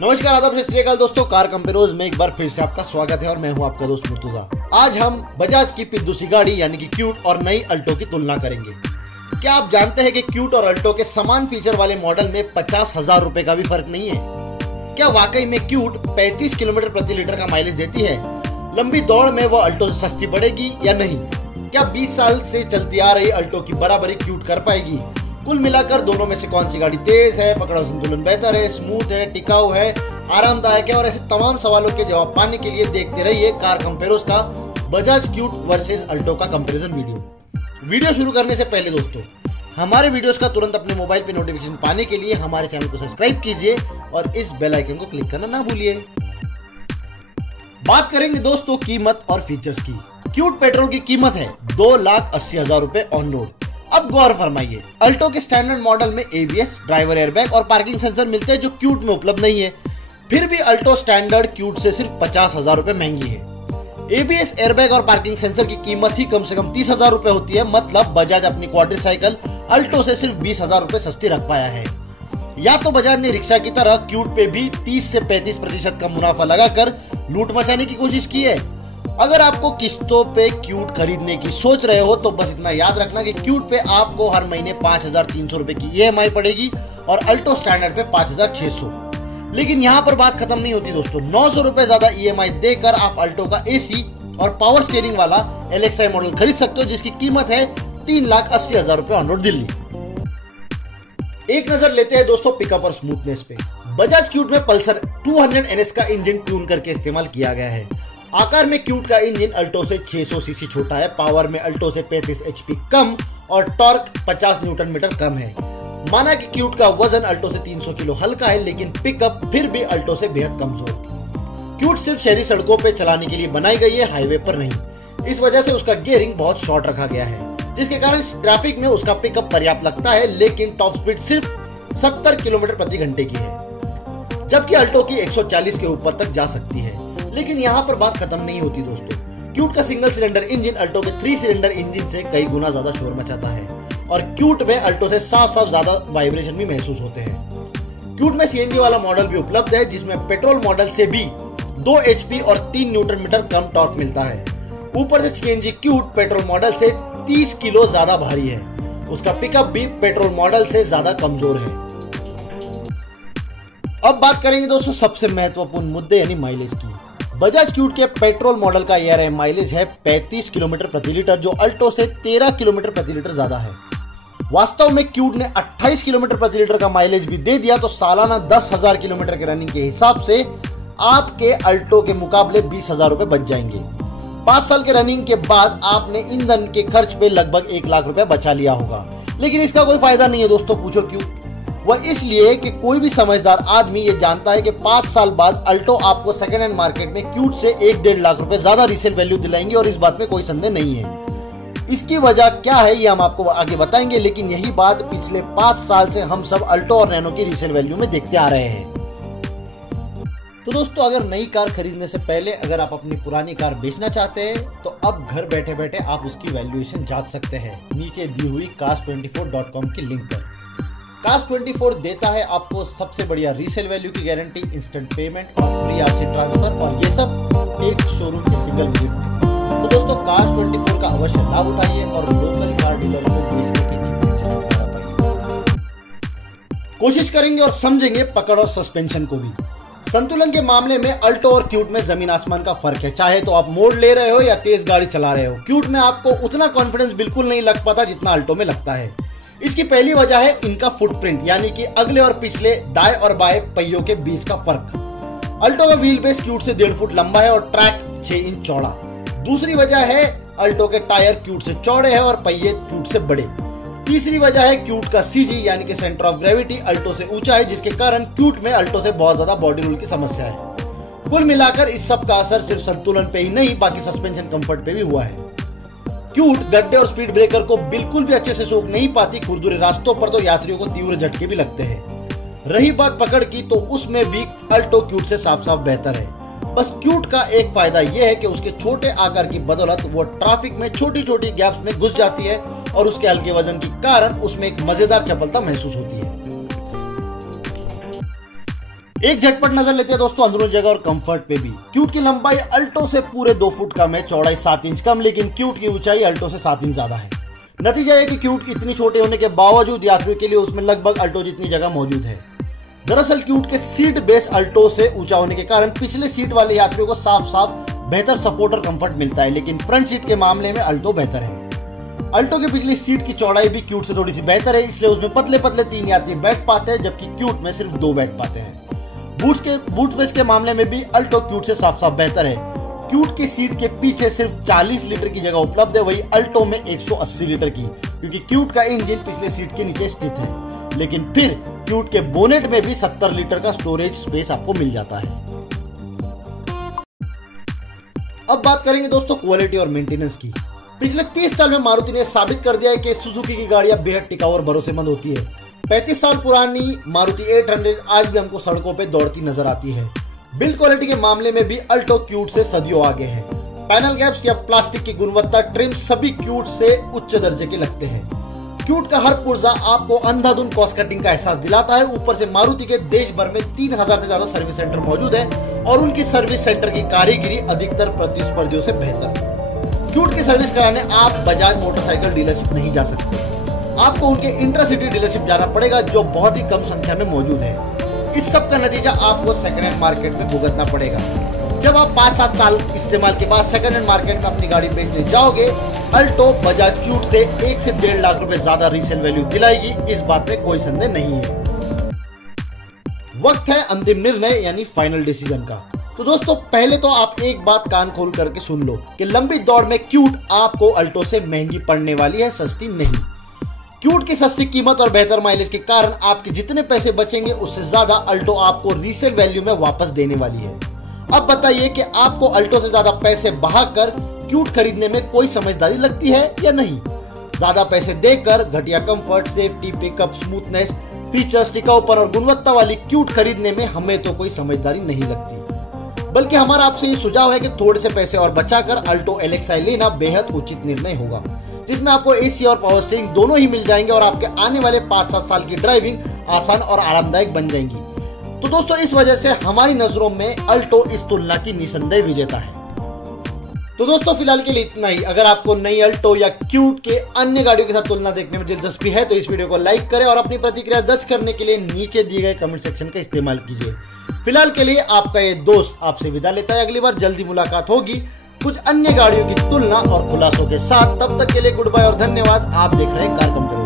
नमस्कार, आदाब, सत श्री अकाल दोस्तों। कार कंपेरोज में एक बार फिर से आपका स्वागत है और मैं हूं आपका दोस्त मुर्तुजा। आज हम बजाज की पिद्दूसी गाड़ी यानी कि क्यूट और नई अल्टो की तुलना करेंगे। क्या आप जानते हैं कि क्यूट और अल्टो के समान फीचर वाले मॉडल में 50,000 रुपए का भी फर्क नहीं है? क्या वाकई में क्यूट 35 किलोमीटर प्रति लीटर का माइलेज देती है? लंबी दौड़ में वह अल्टो से सस्ती पड़ेगी या नहीं? क्या 20 साल से चलती आ रही अल्टो की बराबरी क्यूट कर पाएगी? कुल मिलाकर दोनों में से कौन सी गाड़ी तेज है, पकड़ाव संतुलन बेहतर है, स्मूथ है, टिकाऊ है, आरामदायक है? और ऐसे तमाम सवालों के जवाब पाने के लिए देखते रहिए कार कंपेरोज का बजाज क्यूट वर्सेस अल्टो का कंपैरिजन वीडियो शुरू करने से पहले दोस्तों, हमारे वीडियोस का तुरंत अपने मोबाइल पे नोटिफिकेशन पाने के लिए हमारे चैनल को सब्सक्राइब कीजिए और इस बेल आइकन को क्लिक करना ना भूलिए। बात करेंगे दोस्तों कीमत और फीचर्स की। क्यूट पेट्रोल की कीमत है 2,80,000 रुपए ऑन रोड। अब गौर फरमाइए, अल्टो के स्टैंडर्ड मॉडल में एबीएस, ड्राइवर एयरबैग और पार्किंग सेंसर मिलते हैं जो क्यूट में उपलब्ध नहीं है। फिर भी अल्टो स्टैंडर्ड क्यूट से सिर्फ 50,000 रुपए महंगी है। एबीएस, एयरबैग और पार्किंग सेंसर की कीमत ही कम से कम 30,000 रुपए होती है। मतलब बजाज अपनी क्वाड्रीसाइकिल अल्टो से सिर्फ 20,000 रुपए सस्ती रख पाया है। या तो बजाज ने रिक्शा की तरह क्यूट पे भी 30 से 35% का मुनाफा लगाकर लूट मचाने की कोशिश की है। अगर आपको किस्तों पे क्यूट खरीदने की सोच रहे हो तो बस इतना याद रखना कि क्यूट पे आपको हर महीने 5,300 रुपए की ईएमआई पड़ेगी और अल्टो स्टैंडर्ड पे 5,600। लेकिन यहाँ पर बात खत्म नहीं होती दोस्तों। 900 रुपए ज्यादा ईएमआई देकर आप अल्टो का एसी और पावर स्टीयरिंग वाला एलएक्सआई मॉडल खरीद सकते हो जिसकी कीमत है 3,80,000 रुपए ऑन रोड दिल्ली। एक नजर लेते हैं दोस्तों पिकअप और स्मूथनेस पे। बजाज क्यूट में पल्सर 200 NS का इंजन ट्यून करके इस्तेमाल किया गया है। आकार में क्यूट का इंजन अल्टो से 600 सीसी छोटा है, पावर में अल्टो से 35 HP कम और टॉर्क 50 न्यूटन मीटर कम है। माना कि क्यूट का वजन अल्टो से 300 किलो हल्का है, लेकिन पिकअप फिर भी अल्टो से बेहद कमजोर। क्यूट सिर्फ शहरी सड़कों पे चलाने के लिए बनाई गई है, हाईवे पर नहीं। इस वजह से उसका गियरिंग बहुत शॉर्ट रखा गया है, जिसके कारण ट्रैफिक में उसका पिकअप पर्याप्त लगता है, लेकिन टॉप स्पीड सिर्फ 70 किलोमीटर प्रति घंटे की है, जबकि अल्टो की 140 के ऊपर तक जा सकती है। लेकिन यहाँ पर बात खत्म नहीं होती दोस्तों। क्यूट का सिंगल सिलेंडर इंजन अल्टो के 3 सिलेंडर इंजन से कई गुना ज्यादा शोर मचाता है और क्यूट में अल्टो से साफ ज्यादा वाइब्रेशन भी महसूस होते हैं। क्यूट में सीएनजी वाला मॉडल भी उपलब्ध है जिसमें पेट्रोल मॉडल से भी 2 HP और 3 न्यूटन मीटर कम टॉर्क मिलता है। ऊपर से सीएनजी क्यूट पेट्रोल मॉडल से 30 किलो ज्यादा भारी है। उसका पिकअप भी पेट्रोल मॉडल से ज्यादा कमजोर है। अब बात करेंगे दोस्तों सबसे महत्वपूर्ण मुद्दे यानी माइलेज की। बजाज क्यूट के पेट्रोल मॉडल का एआरएम माइलेज है 35 किलोमीटर प्रति लीटर, जो अल्टो से 13 किलोमीटर प्रति लीटर ज्यादा है। वास्तव में क्यूट ने 28 किलोमीटर प्रति लीटर का माइलेज भी दे दिया तो सालाना 10,000 किलोमीटर के रनिंग के हिसाब से आपके अल्टो के मुकाबले 20,000 रुपए बच जाएंगे। 5 साल के रनिंग के बाद आपने ईंधन के खर्च पे लगभग 1 लाख रुपए बचा लिया होगा। लेकिन इसका कोई फायदा नहीं है दोस्तों। पूछो क्यों? वह इसलिए कि कोई भी समझदार आदमी ये जानता है कि 5 साल बाद अल्टो आपको सेकेंड हैंड मार्केट में क्यूट से 1-1.5 लाख रुपए ज्यादा रीसेल वैल्यू दिलाएंगे और इस बात में कोई संदेह नहीं है। इसकी वजह क्या है ये हम आपको आगे बताएंगे, लेकिन यही बात पिछले 5 साल से हम सब अल्टो और नैनो की रीसेल वैल्यू में देखते आ रहे हैं। तो दोस्तों, अगर नई कार खरीदने से पहले अगर आप अपनी पुरानी कार बेचना चाहते हैं तो अब घर बैठे बैठे आप उसकी वैल्यूएशन जांच सकते हैं नीचे दी हुई cars24.com की लिंक पर। Cars24 देता है आपको सबसे बढ़िया रीसेल वैल्यू की गारंटी, इंस्टेंट पेमेंट और फ्री आरसी ट्रांसफर, और ये सब एक शोरूम के सिंगल विजिट में। तो दोस्तों Cars24 का अवश्य लाभ उठाइए और लोकल कार डीलर को बेचने की चिंता से छुटकारा पाइए। कोशिश करेंगे और समझेंगे पकड़ और सस्पेंशन को भी। संतुलन के मामले में अल्टो और क्यूट में जमीन आसमान का फर्क है। चाहे तो आप मोड़ ले रहे हो या तेज गाड़ी चला रहे हो, क्यूट में आपको उतना कॉन्फिडेंस बिल्कुल नहीं लग पाता जितना अल्टो में लगता है। इसकी पहली वजह है इनका फुटप्रिंट, यानी कि अगले और पिछले, दाएं और बाएं पहियों के बीच का फर्क। अल्टो का व्हील बेस क्यूट से 1.5 फुट लंबा है और ट्रैक 6 इंच चौड़ा। दूसरी वजह है अल्टो के टायर क्यूट से चौड़े हैं और पहिए क्यूट से बड़े। तीसरी वजह है क्यूट का सीजी यानी कि सेंटर ऑफ ग्रेविटी अल्टो से ऊंचा है, जिसके कारण क्यूट में अल्टो से बहुत ज्यादा बॉडी रोल की समस्या है। कुल मिलाकर इस सब का असर सिर्फ संतुलन पे ही नहीं बाकी सस्पेंशन कंफर्ट पे भी हुआ है। क्यूट गड्ढे और स्पीड ब्रेकर को बिल्कुल भी अच्छे से सोख नहीं पाती। खुरदुरे रास्तों पर तो यात्रियों को तीव्र झटके भी लगते हैं। रही बात पकड़ की तो उसमें भी अल्टो क्यूट से साफ बेहतर है। बस क्यूट का एक फायदा यह है कि उसके छोटे आकार की बदौलत वो ट्रैफिक में छोटी छोटी गैप्स में घुस जाती है और उसके हल्के वजन के कारण उसमें एक मजेदार चपलता महसूस होती है। एक झटपट नजर लेते हैं दोस्तों अंदरूनी जगह और कंफर्ट पे भी। क्यूट की लंबाई अल्टो से पूरे 2 फुट कम है, चौड़ाई 7 इंच कम, लेकिन क्यूट की ऊंचाई अल्टो से 7 इंच ज्यादा है। नतीजा है कि क्यूट इतनी छोटे होने के बावजूद यात्रियों के लिए उसमें लगभग अल्टो जितनी जगह मौजूद है। दरअसल क्यूट के सीट बेस अल्टो से ऊंचा होने के कारण पिछले सीट वाले यात्रियों को साफ साफ बेहतर सपोर्ट और कंफर्ट मिलता है, लेकिन फ्रंट सीट के मामले में अल्टो बेहतर है। अल्टो की पिछली सीट की चौड़ाई भी क्यूट से थोड़ी सी बेहतर है, इसलिए उसमें पतले पतले 3 यात्री बैठ पाते हैं, जबकि क्यूट में सिर्फ 2 बैठ पाते हैं। बूट स्पेस के मामले में भी अल्टो क्यूट से साफ साफ बेहतर है। क्यूट की सीट के पीछे सिर्फ 40 लीटर की जगह उपलब्ध है, वही अल्टो में 180 लीटर की, क्योंकि क्यूट का इंजन पिछले सीट के नीचे स्थित है। लेकिन फिर क्यूट के बोनेट में भी 70 लीटर का स्टोरेज स्पेस आपको मिल जाता है। अब बात करेंगे दोस्तों क्वालिटी और मेंटेनेंस की। पिछले 30 साल में मारुति ने साबित कर दिया है कि सुजुकी की गाड़ियां बेहद टिकाऊ और भरोसेमंद होती है। 35 साल पुरानी मारुति 800 आज भी हमको सड़कों पे दौड़ती नजर आती है। बिल्ड क्वालिटी के मामले में भी अल्टो क्यूट से सदियों आगे है। पैनल गैप्स या प्लास्टिक की गुणवत्ता, ट्रिम सभी क्यूट से उच्च दर्जे के लगते हैं। क्यूट का हर पुर्जा आपको अंधाधुंध कॉस्ट कटिंग का एहसास दिलाता है। ऊपर से मारुति के देश भर में 3000 से ज्यादा सर्विस सेंटर मौजूद है और उनकी सर्विस सेंटर की कारीगिरी अधिकतर प्रतिस्पर्धियों से बेहतर है। क्यूट की सर्विस कराने आप बजाज मोटरसाइकिल डीलरशिप नहीं जा सकते, आपको उनके इंटरसिटी डीलरशिप जाना पड़ेगा, जो बहुत ही कम संख्या में मौजूद है। इस सब का नतीजा आपको सेकंड हैंड मार्केट में भुगतना पड़ेगा। जब आप 5-7 साल इस्तेमाल के बाद सेकंड हैंड मार्केट में अपनी गाड़ी बेचने जाओगे, अल्टो बजाज क्यूट से 1 से 1.5 लाख रुपए ज्यादा रीसेल वैल्यू दिलाएगी, इस बात में कोई संदेह नहीं है। वक्त है अंतिम निर्णय यानी फाइनल डिसीजन का। तो दोस्तों पहले तो आप एक बात कान खोल करके सुन लो कि लंबी दौड़ में क्यूट आपको अल्टो से महंगी पड़ने वाली है, सस्ती नहीं। क्यूट की सस्ती कीमत और बेहतर माइलेज के कारण आपके जितने पैसे बचेंगे उससे ज्यादा अल्टो आपको रीसेल वैल्यू में वापस देने वाली है। अब बताइए कि आपको अल्टो से ज्यादा पैसे बहाकर क्यूट खरीदने में कोई समझदारी लगती है या नहीं। ज्यादा पैसे देकर घटिया comfort, safety, pickup, smoothness, features, टिकाऊपन और गुणवत्ता वाली क्यूट खरीदने में हमें तो कोई समझदारी नहीं लगती। बल्कि हमारा आपसे ये सुझाव है कि थोड़े से पैसे और बचाकर अल्टो LXi लेना बेहद उचित निर्णय होगा, जिसमें आपको AC और पावर स्टीयरिंग दोनों ही मिल जाएंगे और आपके आने वाले 5-7 साल की ड्राइविंग आसान और आरामदायक बन जाएंगी। तो दोस्तों इस वजह से हमारी नजरों में अल्टो इस तुलना की निसंदेह विजेता है। तो दोस्तों फिलहाल के लिए इतना ही। अगर आपको नई अल्टो या क्यूट के अन्य गाड़ियों के साथ तुलना देखने में दिलचस्पी है तो इस वीडियो को लाइक करें और अपनी प्रतिक्रिया दर्ज करने के लिए नीचे दिए गए कमेंट सेक्शन का इस्तेमाल कीजिए। फिलहाल के लिए आपका ये दोस्त आपसे विदा लेता है। अगली बार जल्दी मुलाकात होगी कुछ अन्य गाड़ियों की तुलना और खुलासों के साथ। तब तक के लिए गुड बाय और धन्यवाद। आप देख रहे हैं कार कंपनी।